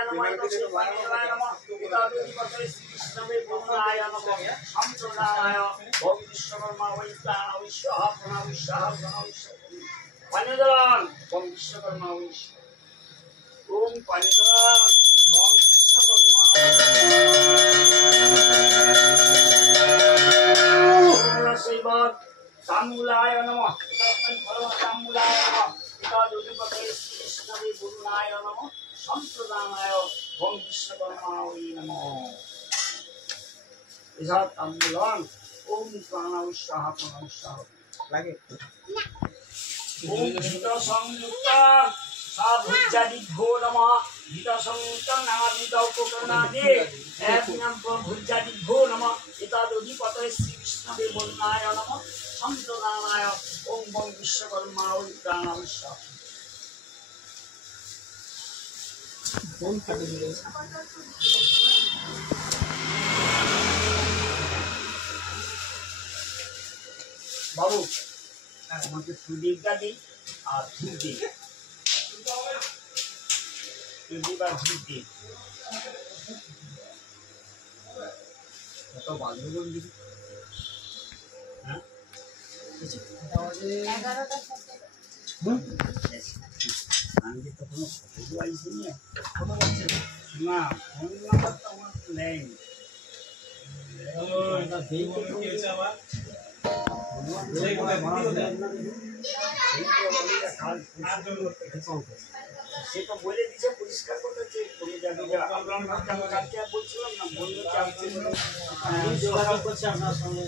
নমঃ তস্যৈ পানিদায় নমঃ পিতাদেবীপতয়ে শ্রীকৃষ্ণবে বরুণায় নমঃ সম্প্রদায় ওম বিশ্বকর্মা ওই প্রাণবিশ্বঃ প্রণবিশ্বঃ প্রণবিশ্বঃ পানিদান ওম বিশ্বকর্মা ওই ওম পানিদান ওম বিশ্বকর্মা ওম তামুলায় নমঃ তস্मै ফলতামুলায় নমঃ পিতাদেবীপতয়ে শ্রীকৃষ্ণবে বরুণায় নমঃ সম্প্রদায় ওম বিশ্বকর্মা ওই নমঃ ইহা তাম্বুলান ওম প্রাণবিশ্বঃ প্রণবিশ্বঃ লাগে ওম ঘৃত সংযুক্ত সাভুজ্জাদিভ্যো নমঃ ঘৃত সংযুক্ত নানাবিধ উপকরণাদি একনাম ভুজ্জাদিভ্যো নমঃ পিতাদেবীপতয়ে শ্রীকৃষ্ণবে বরুণায় নমঃ সম্প্রদায় ওম বং বিশ্বকর্মা ওই প্রাণবিশ্বঃ কোন ফাটে দিলে বাবু আমাকে সুদীপটা দিই আর ধূপ দিই সুদীপ আর ধূপ দিই কত বান্ধবন দিবি হ্যাঁ আমি তো কোনো ফটো আইসি না ফোন নাম্বার তো আমার নেই সে তো বলে দিচ্ছে পরিষ্কার করতে বলছিলাম না বললো যোগাযোগ করছে আপনার সঙ্গে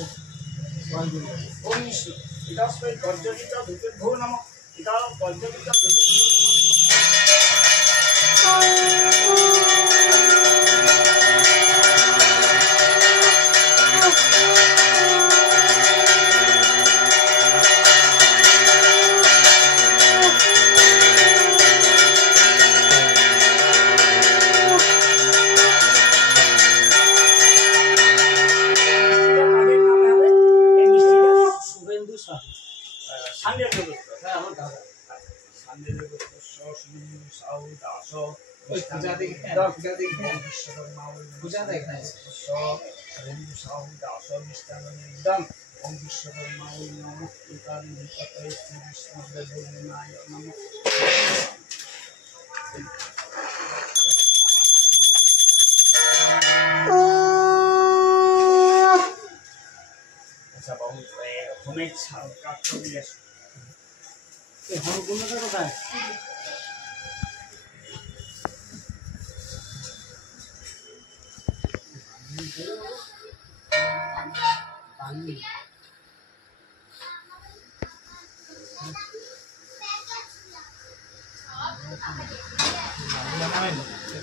এটা গর্জনিত ধূপের ভো নাম এটা গর্জনিত আচ্ছা বাবু হোমের কাঠটা দিয়ে হোমগুলোটা কোথায়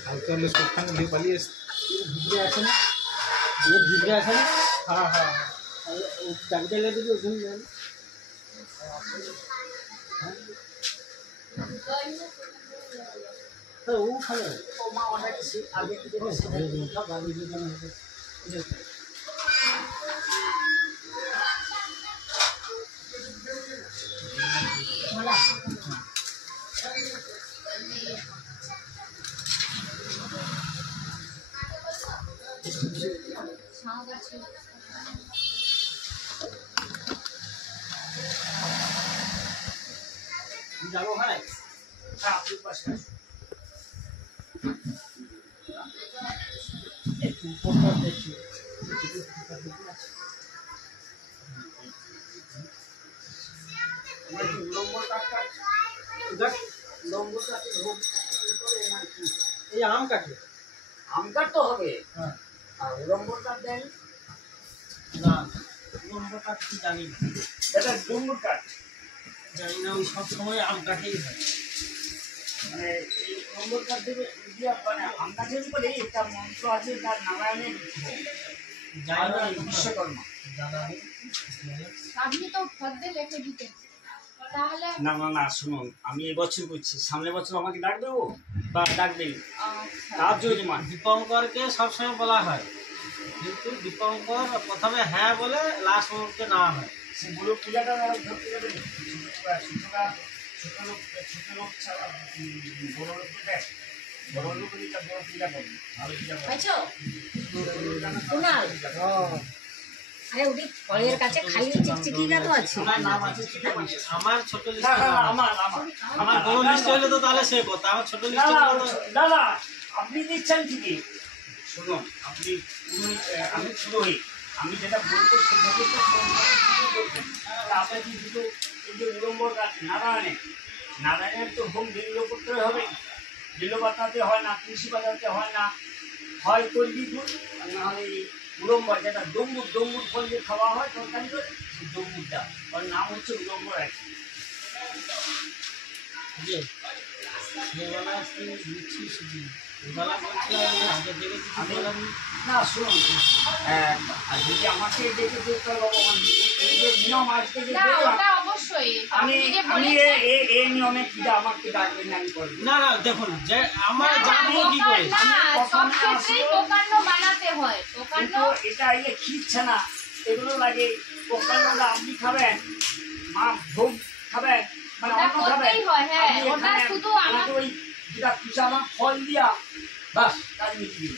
কালকে হলে সবখানে নিয়ে পালিয়ে ভিতরে আছে না এর ভিতরে আছে না হ্যাঁ হ্যাঁ চাবিটা লেগে দিবি ওখানে যান ওখানে ও মা অনেক আগে থেকে বাড়ি যেতে যাবো ভাই আপনার পাশে একটু উপরটা দেখি এই আম কাটে আম কাট তো হবে হ্যাঁ আর উলম্বর কাট দেন না উলম্বর কাট কি জানি না এটা ডুম্বুর কাট জানি না ওই সব সময় আম কাটেই হয় মানে এই উলম্বর কাট দেবে মানে আম কাটের উপরে একটা মন্ত্র আছে তার নারায়ণের জানি না বিশ্বকর্মা জানা নেই আপনি তো ফদ্দে লিখে দিতেন তাহলে না না না শুনুন আমি এবছর করছি সামনের বছর আমাকে ডাক দেবো বা ডাকবেন তার যজমান দীপঙ্করকে সবসময় বলা হয় কিন্তু দীপঙ্কর প্রথমে হ্যাঁ বলে লাস্ট মুহূর্তে না হয় সেগুলো পূজাটা ধরতে যাবে ছোট লোক ছাড়া বড় লোককে দেয় বড়লুগুলিটা বড় পূজা করবে ভালো পূজা করবে পাইছো কুনাল আরে ওটি ফলের কাছে খালি চিকচিকিটা তো আছে আমার নাম আছে আমার ছোট না লিস্টে না আমার আমার আমার বড় লিস্ট হলে তো তাহলে সে কথা আমার ছোট না লিস্টে দাদা আপনি দিচ্ছেন ঠিকই শুনুন আপনি আমি পুরোহিত আমি যেটা বলবো সেভাবে তো বলবেন আপনি কি দুটো এই যে উড়ম্বর গাছ নারায়ণের তো হোম বিল্ল করতে হবে বিল্ল পাতাতে হয় না তুলসী পাতাতে হয় না হয় করবি দুধ আর না হলে উড়ম্বর যেটা ডম্বুর ফল দিয়ে খাওয়া হয় তরকারি করে সেই ডম্বুরটা ওর নাম হচ্ছে উড়ম্বর আর কি যে সেবেলা কি লিখছি শুধু এবেলা বলছিলাম আগে থেকে কিছু বললাম না শুনুন আর যদি আমাকে ডেকে করতে হবে ভগবান এই যে নিয়ম আজকে যে না দেখলাম, ওটা অবশ্যই আমি আপনি যে আমি বলেছেন এই নিয়মে কি আমাকে ডাকবেন আমি করবো না না দেখুন যে আমরা না, জানবো কি করে না সব প্রথমে ক্ষেত্রেই আসবো। প্রকাণ্ড বানাতে হয় প্রকাণ্ড কিন্তু এটা ইয়ে খিচ্ছে না এগুলো লাগে প্রকাণ্ডটা আপনি খাবেন মা ভোগ খাবেন মানে ওটা অন্ন খাবেন করতেই হয়, হ্যাঁ, আপনি ওটা এখানে শুধু আমাকে ওই যেটা কুচানো ফল দিয়া বাস কাজ মিটিয়ে দিল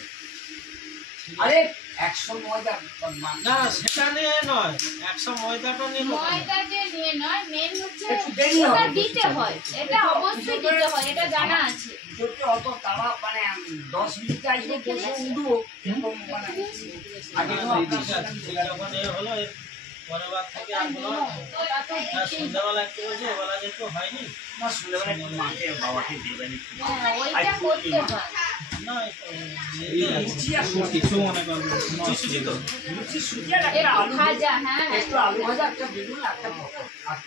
আরে 100 ময়দা না সেটা নিয়ে নয় 100 ময়দাটা নিয়ে কথা নয়। ময়দা যে নিয়ে নয় মেন হচ্ছে একটু দেরি ওটা হবে। দিতে হয় এটা অবশ্যই দিতে হয় এটা জানা আছে যদি অত তারা মানে 10 মিনিট আসবো বসে উঠবো এরকম মানে আগে তো আপনার ঠিক আছে ঠিক যখন এ হলো এর পরের বার থেকে আর হলো না। ওটা তো আর সন্ধ্যাবেলা একটু বলছে এবেলা যেহেতু হয়নি না শুনলে মানে একটু মাকে বাবাকে দেবেন একটু হ্যাঁ, ওইটা করতে হয় না লুচি আর কিছু মনে করবে সুজি তো লুচি সুজি আর একটা একটু আলু ভাজা হ্যাঁ একটু আলু ভাজা একটা বেগুন একটা পটল আর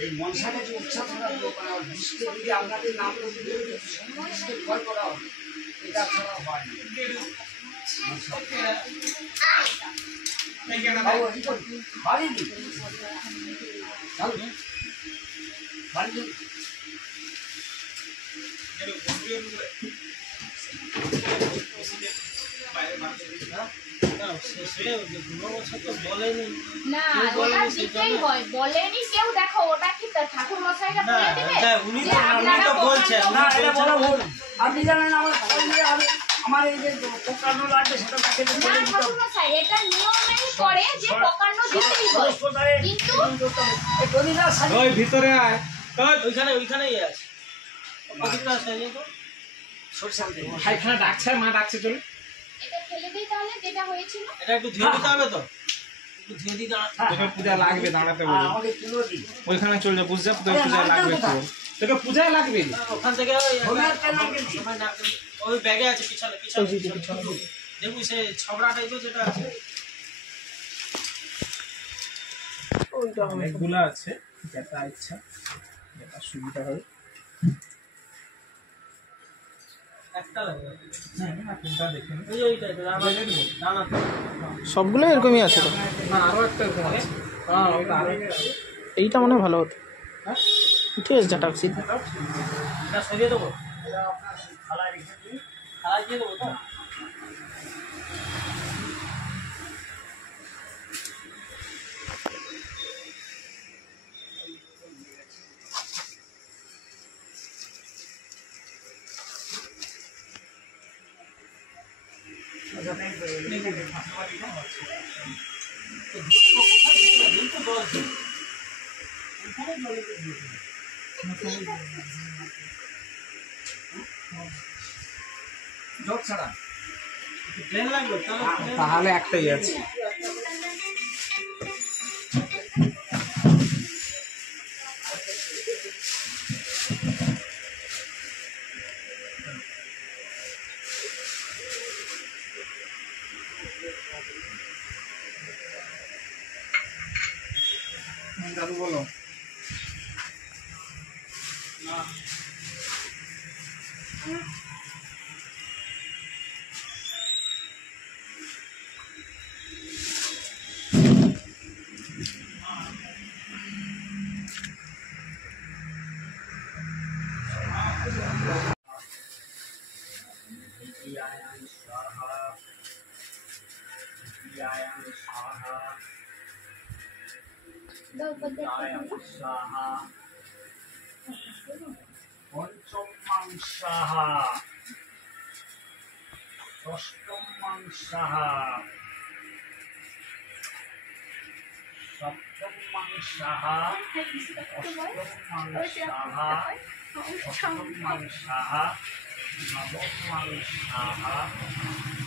এই মনসাকে যে উৎসাহ করা মানে বৃষ্টি যদি আপনাদের নাম করতে সমস্ত ভয় করা হবে এটা ছাড়া হয় না বাড়ি দি বাড়ি দি বলেনি না কেউ ওটা বলেনি দিতেই সেজন্য। হয় বলেনি কেউ দেখো ওটা কি ঠাকুর মশাইরা না বলে দিবে এটা উনি যে তো আপনারা বলছেন না প্রকাণ্ড এটা বলা ভুল আপনি জানেন আমার ফল দিয়ে আমার এই যে পোকানো লাগবে সেটা তাকে না বলে দিতে ঠাকুর হবে। মশাই এটা নিয়মেই করে যে প্রকাণ্ড দিতেই হয় কিন্তু এই গদিটা সাজিয়ে ওই ভিতরে আয় ওইখানেই আছে প্রদীপটা সাজিয়ে তো সরষের তেল। এখানে ডাকছে মা ডাকছে চলে এটা ফেলে দিই তাহলে যেটা হয়েছিল এটা একটু ধুয়ে দিতে হবে তো একটু ধুয়ে দিতে হবে। হ্যাঁ, তোকে পূজা লাগবে দাঁড়াতে আর বলি আমাকে তুলো দিন ওইখানে চলে যা বুঝতে তোকে পূজা লাগবে তো তোকে পূজায় লাগবে ওখান থেকে ওই হলুদ তেল নারকেল দিন। সময় নারকেল ওই ব্যাগে আছে পিছনে দেখুন সে ছবড়া টাইপের যেটা আছে অনেকগুলো আছে যেটা ইচ্ছা যেটা সুবিধা হবে একটা লাগবে কোনটা দেখে নিন। ওই ওই টাইপের আমার দানা তো সবগুলো এরকমই আছে তো না আরো একটা এরকম আছে হ্যাঁ ওইটা আরো একটা আছে। এইটা মনে হয় ভালো হতো হ্যাঁ ঠিক আছে যেটা সিদ্ধ এটা সরিয়ে দেবো এটা আপনার থালায় রেখে দিন। খালাই দিয়ে দেবো তো জগ ছাড়া প্লেন লাগবে তাহলে তাহলে একটাই আছে দাদু বলো দাও, পদ্মা स्वाहा পঞ্চম মাংসাহ ষষ্ঠম মাংসাহ সপ্তম মাংসাহ অষ্টম মাংসাহ অষ্টম মাংসাহ নবম মাংসাহ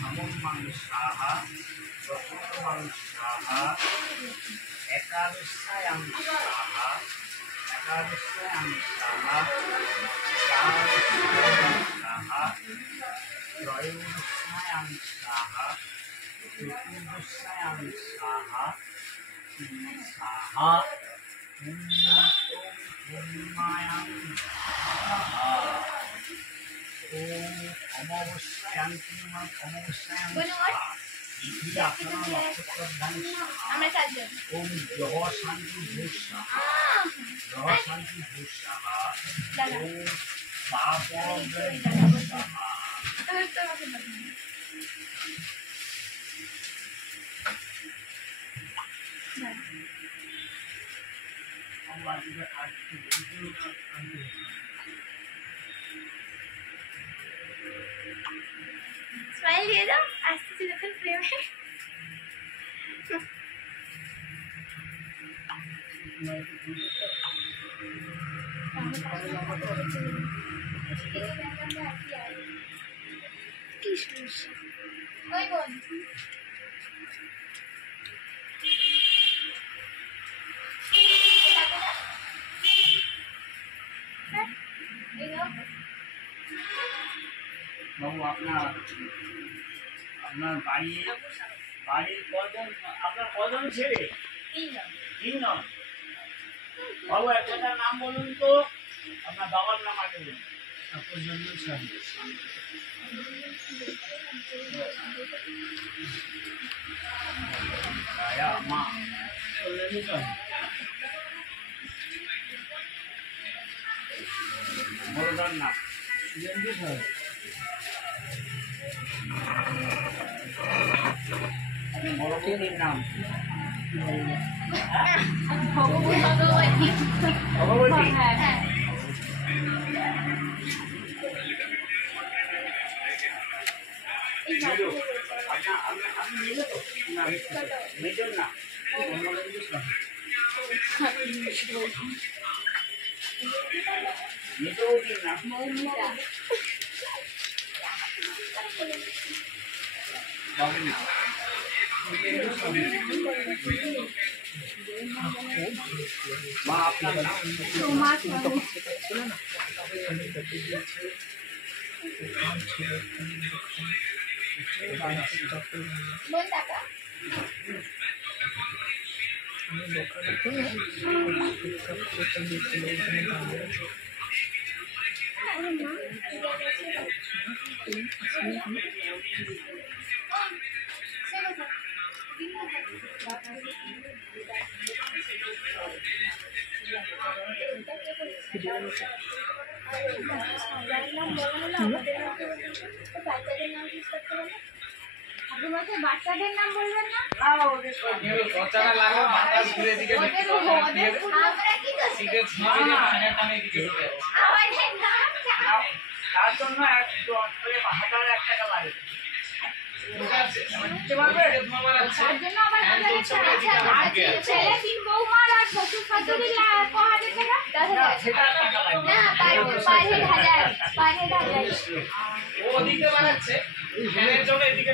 নবম মাংসাহ দশম মাংসাহ একাদশায়াংসাহ একাদশায়াংসাহ দ্বাদশায়াংসাহ ত্রয়োদশায়াংসাহ চতুর্দশায়াংসাহ সাহা আমরা চারজন ওম গ্রহ শান্তি ভূষা গ্রহ শান্তি ভূষা ওম পাপ স্মাইল দিয়ে দাও আসতেছি যখন প্রেমে কি সমস্যা ওই বোন বাবু আপনার বাড়ির কজন আপনার কজন ছেলে তিনজন বাবু একটা নাম বলুন তো আপনার বাবার নাম আগে বলুন মা বড়দার নাম বড়বৌদির নাম ভগবতী আপনি মেজো তো না মেজর না মেজবৌদির নাম মা আপনার নাম বল টাকা বাচ্চাদের নাম বলবেন না তার জন্য 1,000 টাকা লাগে ছেলে 3 বৌমা আর শ্বশুর শাশুড়ি ওদিকে বানাচ্ছে এদিকে